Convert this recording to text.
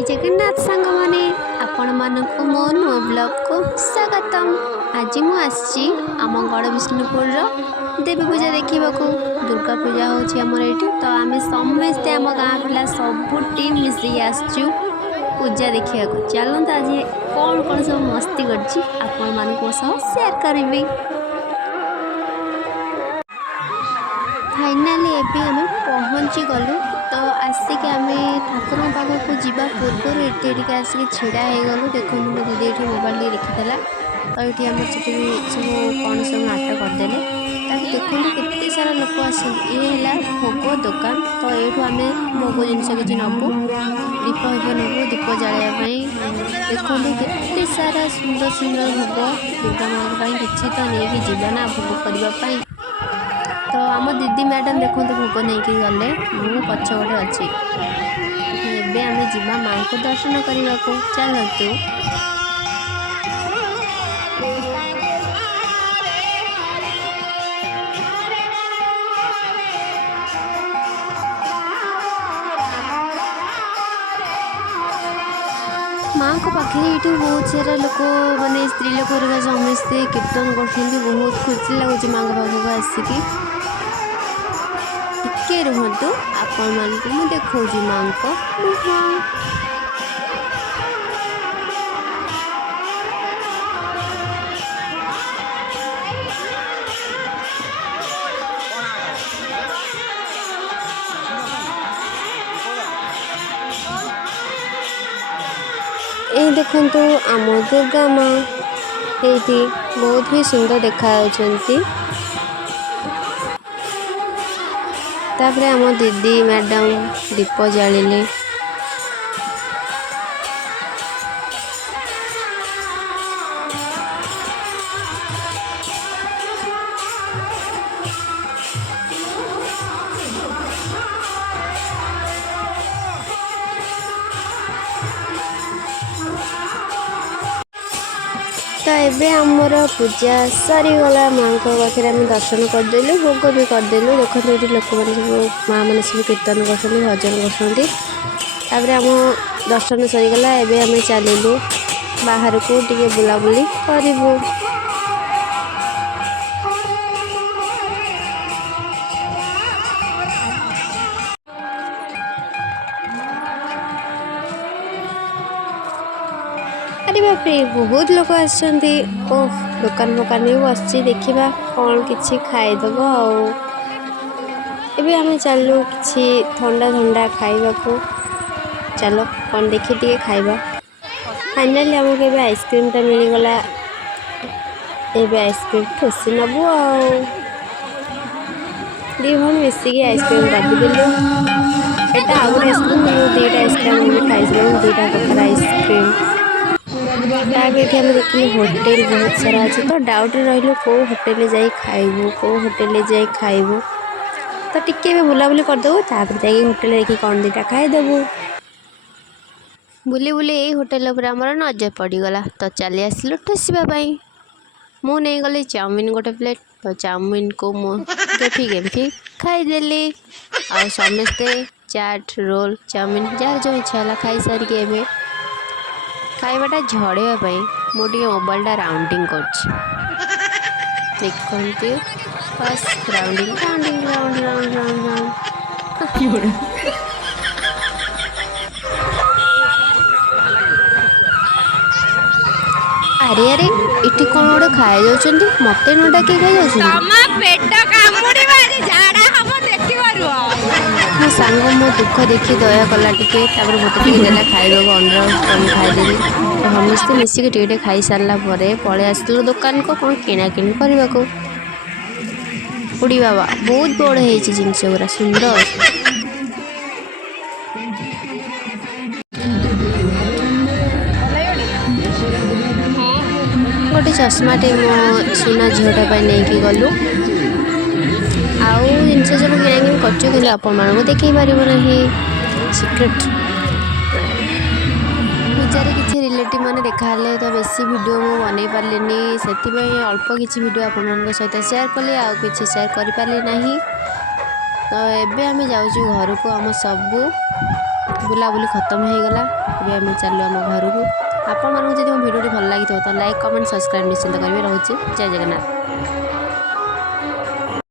जय जगन्नाथ सांग माने आपण मानक मो नो ब्लॉग को स्वागतम। आज मु आसी आम गड़ विष्णुपुर देवी पूजा देखा दुर्गा पूजा होमर ये तो आम समस्ते आम गाँ पिला सब टीम मिसिक आसचु पूजा देखा चलते आज कौन कौन सब मस्ती कर करी। फाइनाली एबे आम पहुँची गलु तो आसिक आम ठाकुर पाखक जावा पूर्व ये आसिक ढड़ा हो गलु। देखो मो दीदी ये मोबाइल लिखीला तो ये आम से सब कौन सब नाटक करदे देखो केते सारा लोक आस भोग दुकान तो ये आम भोग जिनस कि नबू दीप नबू दीप जावाई देखो केते सारा सुंदर सुंदर भोग दुर्गा माँ किसी तो नहीं जीवना भोग करने तो आम दीदी मैडम देखो भोग नहीं कि गले मु पछपटे अच्छी एबे आम जीवा माँ को दर्शन करने को चलतु। माँ को पाखे ये बहुत सारा लोक माने स्त्री लोक समस्ते कीर्तन कर बहुत खुशी लगुच माँ पाखक आसिक टिके रुहतु आपण मानक मु देखौजी माँ को ये देखंतु आम दुर्गा माँ ये बहुत ही सुंदर देखा तापरे आम दीदी मैडम दीप जालिले तो एबे आमर पूजा सरीगला माँ पाखे आम दर्शन करदेलु भोग भी करदेलु। देखो ये लोक मैंने सब माँ मैंने सब कीर्तन कर भजन कर आम दर्शन सरीगला एबे आम चलू बाहर को टे बुलाबुली करूँ। अरे बाप रे बहुत लोग आसछन्ती ओह दुकान फुकान भी बस देखा कौन किसी खाईदब एबे आम चलू कि ठंडा ठंडा खाइबा को चलो कौन देखी टे खाइबा। फाइनाली आमको एबे आइसक्रीम टा मिलगला एबे आइसक्रीम ठोसी नबू दी भन मिसिकी आइसक्रीम काटिदेलु एटा आगुरी आइसक्रीम दुईटा आइसक्रीम खाई दुईटा प्रकार आइसक्रीम ये देखिए होटेल बहुत सारा अच्छे तो डाउट रही कौ होटेल जा खाइबू कौ होटेल जा खाइबू तो टिके भी बुलाबुली करदेबू जाकि होटेल देखिए कौन दीटा खाईदेबू बुली बुली यही होटेल आमर नजर पड़गला तो चली आसलु ठोसवाई मु नहीं गली चाउमिन गोटे प्लेट तो चाउमिन को मुफी गेफी खाईदेली आ समस्ते चाट रोल चाउमिन जार जो इच्छा है खाई सारिक एवं खाइबाटा झड़ाई मुझे मोबाइलटा राउंडिंग कर देखते बस rounding rounding round round round round अरे अरे इटी कौन गोटे खाई जाऊँ मत न डाक मो सांग मो दुख देखी दया कला टिके मत देला खाइबा अनुरोध खाईदेली तो समस्ते मिसिक टे खाई सारा पलि आसलु दुकान को कौन किणाकिणी करने को उड़ी बाबा बहुत बड़ है जिनस गुरा सुंदर गोटे चश्माटे मो सुना झीटा नहीं गलु आउ जिन सब किणाकिणी कर देखी पार ना सिक्रेट पूजार किसी रिलेटिव मैंने देखा तो बेसी वीडियो मु बन पारे से अल्प किसी वीडियो आपण सहित शेयर कली आउ कि शेयर कर पारे ना तो एबे आम जाऊँ घर को आम सबू ବୁଲାବୁଲି ଖତମ ହେଇଗଲା। ଏବେ ଆମେ ଚାଲୁ ଆମ ଘରକୁ। ଆପଣମାନଙ୍କୁ ଯଦି ମୋ ଭିଡ଼ିଓଟି ଭଲ ଲାଗିଥିବ ତ ଲାଇକ୍ କମେଣ୍ଟ ସବସ୍କ୍ରାଇବ୍ ନିଶ୍ଚିନ୍ତ କରିବେ। ରହୁଛି, ଜୟ ଜଗନ୍ନାଥ।